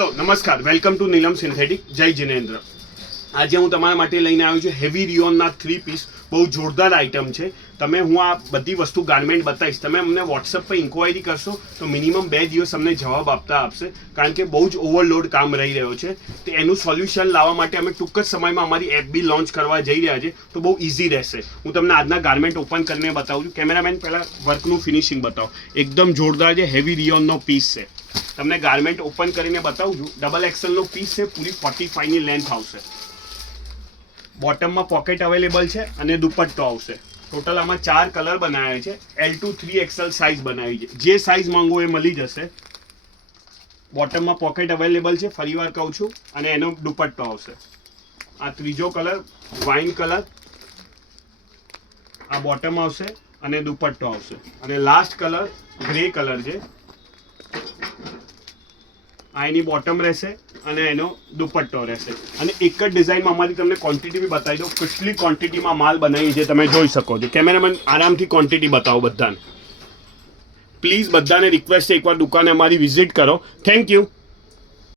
તો નમસ્કાર, welcome to Neelam synthetic. જય જિનેન્દ્ર. આજે હું તમારા માટે લઈને આવ્યો છું હેવી રિયોનના 3 પીસ. બહુ જોરદાર આઇટમ છે. હું આ બધી વસ્તુ ગાર્મેન્ટ બતાવીશ. તમે અમને વોટ્સઅપ પર ઇન્ક્વાયરી કરશો તો મિનિમમ 2 દિવસ અમને જવાબ આપશે, કારણ કે બહુ જ ઓવરલોડ કામ રહી રહ્યો છે. તો એનું સોલ્યુશન લાવવા માટે અમે ટૂંક જ સમયમાં અમારી એપ બી લોન્ચ કરવા જઈ રહ્યા છે. તો બહુ ઇઝી રહેશે. હું તમને આજના ગાર્મેન્ટ ઓપન કરીને બતાવું છું. કેમેરામેન પહેલાં વર્કનું ફિનિશિંગ બતાવો. એકદમ જોરદાર છે. હેવી રિયોનનો પીસ છે. તમને ગાર્મેન્ટ ઓપન કરીને બતાવું છું. ડબલ એક્સેલનો પીસ છે. પૂરી 45ની લેન્થ આવશે. બોટમમાં પોકેટ અવેલેબલ છે અને દુપટ્ટો આવશે. ટોટલ આમાં 4 કલર બનાવ્યા છે. L2 3XL સાઇઝ બનાવી છે. જે સાઇઝ માંગો એ મળી જશે. બોટમમાં પોકેટ અવેલેબલ છે, ફરીવાર કહું છું, અને એનો દુપટ્ટો આવશે. આ ત્રીજો કલર વાઇન કલર, આ બોટમ આવશે અને દુપટ્ટો આવશે. અને લાસ્ટ કલર ગ્રે કલર છે. આ એની બોટમ રહેશે અને એનો દુપટ્ટો રહેશે. અને એક જ ડિઝાઇનમાં અમારી તમને ક્વોન્ટિટી બી બતાવી દઉં. કેટલી ક્વોન્ટિટીમાં માલ બનાવી છે તમે જોઈ શકો છો. કેમેરામેન આરામથી ક્વોન્ટિટી બતાવો બધાને. પ્લીઝ બધાને રિક્વેસ્ટ છે, એકવાર દુકાને અમારી વિઝિટ કરો. Thank you.